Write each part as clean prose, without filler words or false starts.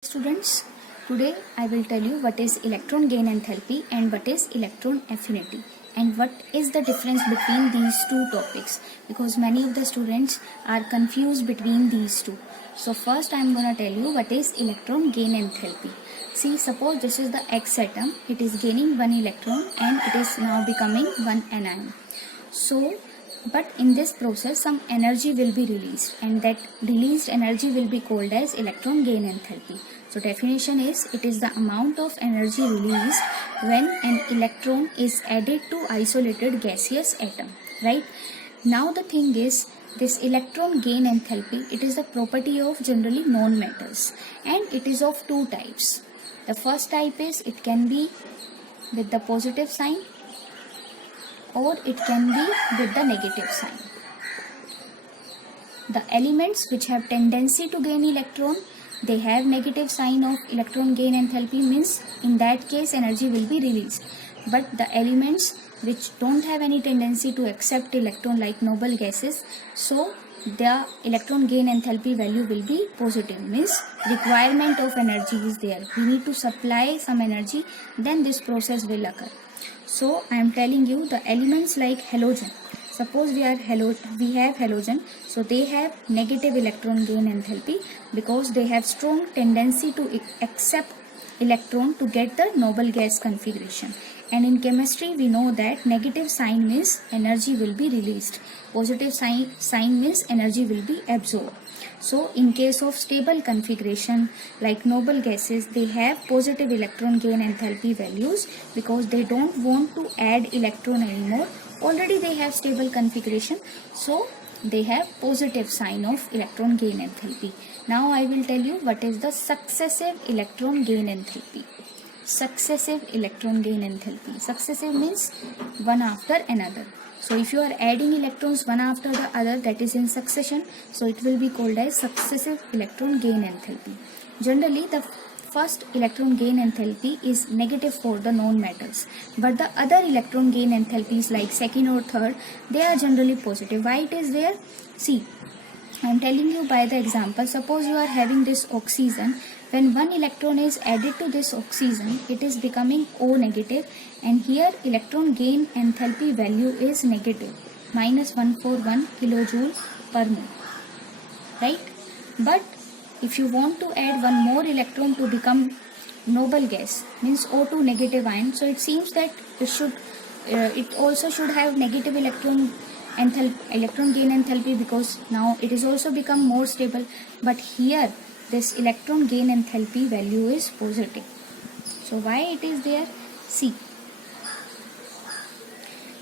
Students, today I will tell you what is electron gain enthalpy and what is electron affinity and what is the difference between these two topics, because many of the students are confused between these two. So first I am going to tell you what is electron gain enthalpy. See, suppose this is the X atom, it is gaining one electron and it is now becoming one anion. But in this process some energy will be released, and that released energy will be called as electron gain enthalpy. So definition is, it is the amount of energy released when an electron is added to isolated gaseous atom, right? Now the thing is, this electron gain enthalpy, it is the property of generally known matters, and it is of two types. The first type is, it can be with the positive sign or it can be with the negative sign. The elements which have tendency to gain electron, they have negative sign of electron gain enthalpy, means in that case energy will be released. But the elements which don't have any tendency to accept electron, like noble gases, so the electron gain enthalpy value will be positive, means requirement of energy is there. We need to supply some energy, then this process will occur. So I am telling you, the elements like halogen, suppose we have halogen, so they have negative electron gain enthalpy because they have strong tendency to accept electron to get the noble gas configuration. And in chemistry we know that negative sign means energy will be released, positive sign means energy will be absorbed. So in case of stable configuration like noble gases, they have positive electron gain enthalpy values because they don't want to add electron anymore. Already they have stable configuration, so they have positive sign of electron gain enthalpy. Now I will tell you what is the successive electron gain enthalpy. Successive electron gain enthalpy. Successive means one after another. So if you are adding electrons one after the other, that is in succession, so it will be called as successive electron gain enthalpy. Generally the first electron gain enthalpy is negative for the known matters, but the other electron gain enthalpies like second or third, they are generally positive. Why it is there? See, I am telling you by the example. Suppose you are having this oxygen. When one electron is added to this oxygen, it is becoming O negative, and here electron gain enthalpy value is negative, minus 141 kilojoule per mole, right? But if you want to add one more electron to become noble gas, means O2 negative ion, so it seems that it also should have negative electron gain enthalpy, because now it is also become more stable. But here this electron gain enthalpy value is positive. So why it is there? See,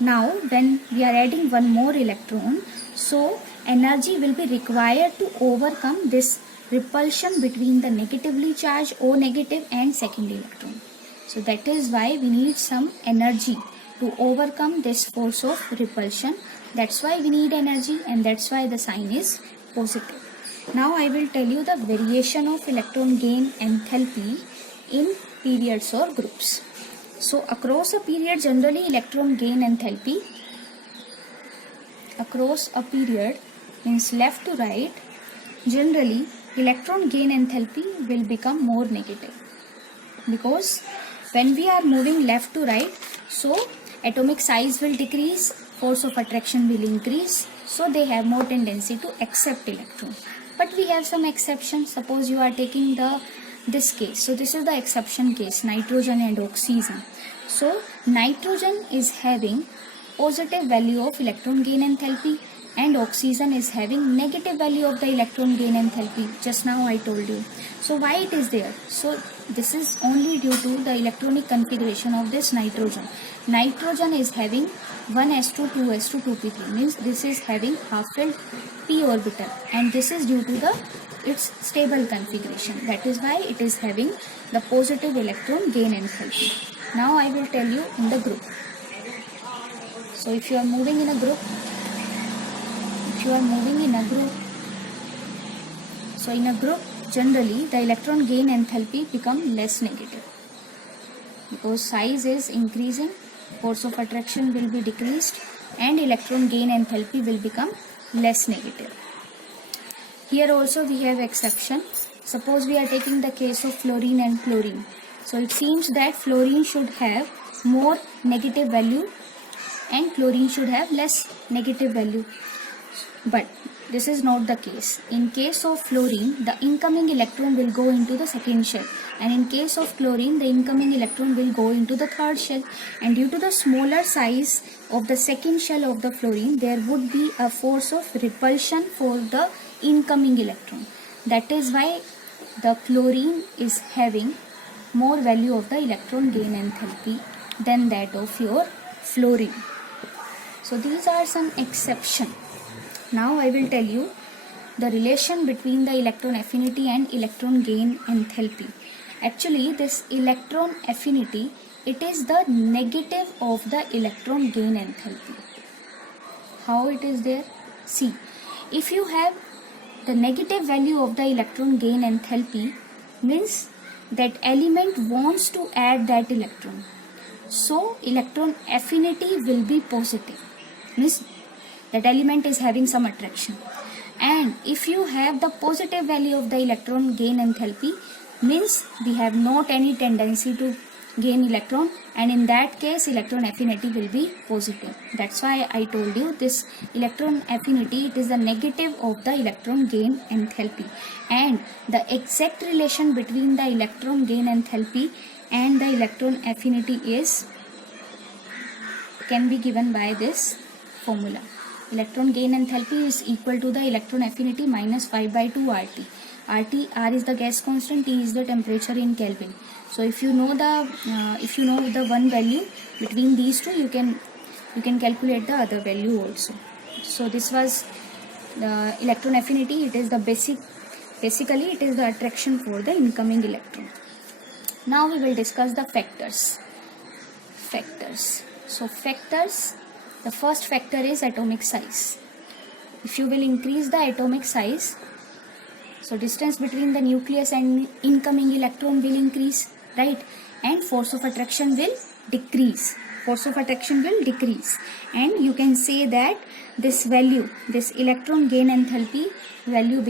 now when we are adding one more electron, so energy will be required to overcome this repulsion between the negatively charged O negative and second electron. So that is why we need some energy to overcome this force of repulsion. That's why we need energy, and that's why the sign is positive. Now I will tell you the variation of electron gain enthalpy in periods or groups. So across a period, generally electron gain enthalpy across a period, means left to right, generally electron gain enthalpy will become more negative, because when we are moving left to right, so atomic size will decrease, force of attraction will increase, so they have more tendency to accept electron. But we have some exceptions. Suppose you are taking this case. So this is the exception case, nitrogen and oxygen. So nitrogen is having positive value of electron gain enthalpy, and oxygen is having negative value of the electron gain enthalpy. Just now I told you. So why it is there? So this is only due to the electronic configuration of this nitrogen. Nitrogen is having 1s2 2s2 2p3, means this is having half-filled p orbital, and this is due to its stable configuration. That is why it is having the positive electron gain enthalpy. Now I will tell you in the group. So if you are moving in a group, so in a group generally the electron gain enthalpy become less negative, because size is increasing, force of attraction will be decreased, and electron gain enthalpy will become less negative. Here also we have exception. Suppose we are taking the case of fluorine and chlorine. So it seems that fluorine should have more negative value and chlorine should have less negative value. But this is not the case. In case of fluorine, the incoming electron will go into the second shell, and in case of chlorine, the incoming electron will go into the third shell. And due to the smaller size of the second shell of the fluorine, there would be a force of repulsion for the incoming electron. That is why the chlorine is having more value of the electron gain enthalpy than that of your fluorine. So these are some exceptions. Now I will tell you the relation between the electron affinity and electron gain enthalpy. Actually, this electron affinity, it is the negative of the electron gain enthalpy. How it is there? See, if you have the negative value of the electron gain enthalpy, means that element wants to add that electron. So electron affinity will be positive. Means that element is having some attraction. And if you have the positive value of the electron gain enthalpy, means we have not any tendency to gain electron, and in that case electron affinity will be positive. That's why I told you this electron affinity, it is the negative of the electron gain enthalpy, and the exact relation between the electron gain enthalpy and the electron affinity can be given by this formula. Electron gain enthalpy is equal to the electron affinity minus 5 by 2 RT. R is the gas constant, T is the temperature in Kelvin. So if you know the one value between these two, you can calculate the other value also. So this was the electron affinity. It is the basically it is the attraction for the incoming electron. Now we will discuss the factors. So factors, the first factor is atomic size. If you will increase the atomic size, so distance between the nucleus and incoming electron will increase, right? And force of attraction will decrease. And you can say that this value, this electron gain enthalpy value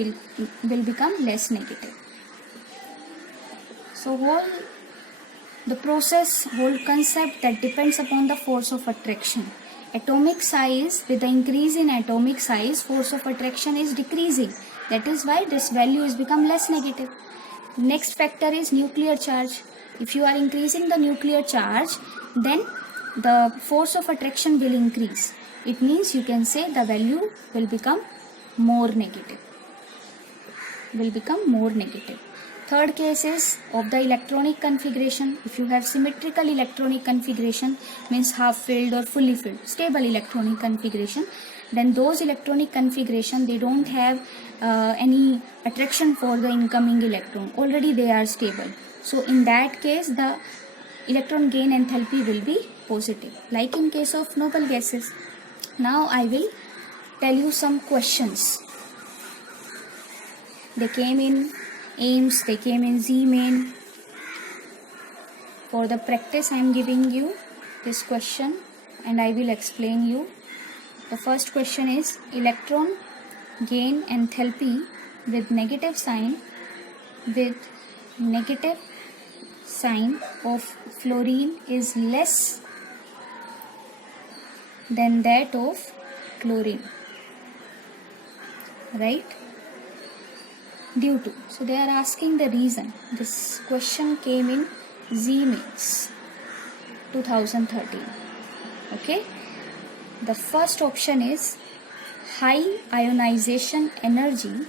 will become less negative. So whole concept that depends upon the force of attraction. Atomic size, with the increase in atomic size, force of attraction is decreasing. That is why this value is become less negative. Next factor is nuclear charge. If you are increasing the nuclear charge, then the force of attraction will increase. It means you can say the value will become more negative. Third case is of the electronic configuration. If you have symmetrical electronic configuration, means half filled or fully filled, stable electronic configuration, then those electronic configuration, they don't have any attraction for the incoming electron. Already they are stable. So in that case, the electron gain enthalpy will be positive, like in case of noble gases. Now I will tell you some questions. They came in AIMS, they came in Z-Main. For the practice, I am giving you this question and I will explain you. The first question is electron gain enthalpy with negative sign of fluorine is less than that of chlorine, right? Due to, so they are asking the reason. This question came in Z-Mains 2013. Okay, the first option is high ionization energy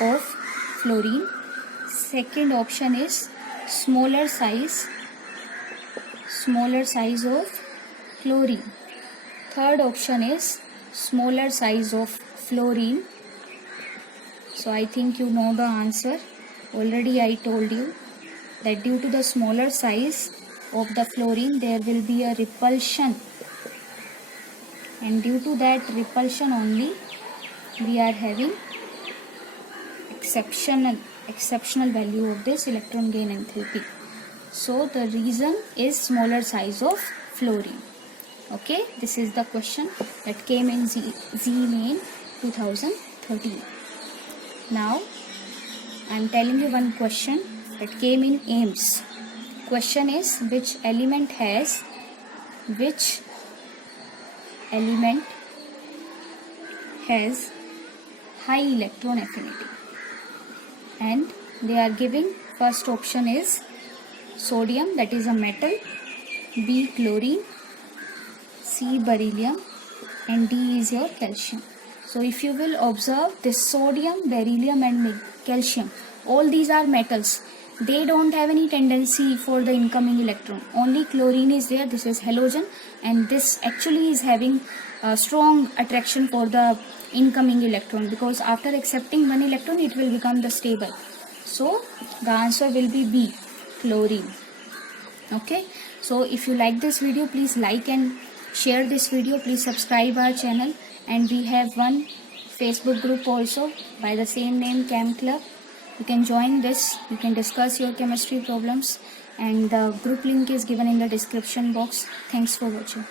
of fluorine. Second option is smaller size of chlorine. Third option is smaller size of fluorine. So I think you know the answer. Already I told you that due to the smaller size of the fluorine, there will be a repulsion, and due to that repulsion only we are having exceptional value of this electron gain enthalpy. So the reason is smaller size of fluorine. Okay, this is the question that came in Z-Main 2013. Now I am telling you one question that came in AIMS. Question is, which element has high electron affinity? And they are giving, first option is sodium, that is a metal, B chlorine, C beryllium, and D is your calcium. So if you will observe, this sodium, beryllium and calcium, all these are metals. They don't have any tendency for the incoming electron. Only chlorine is there, this is halogen, and this actually is having a strong attraction for the incoming electron, because after accepting one electron it will become the stable. So the answer will be B, chlorine. Okay, so if you like this video, please like and share this video. Please subscribe our channel, and we have one Facebook group also by the same name, Chem Club. You can join this, you can discuss your chemistry problems, and the group link is given in the description box. Thanks for watching.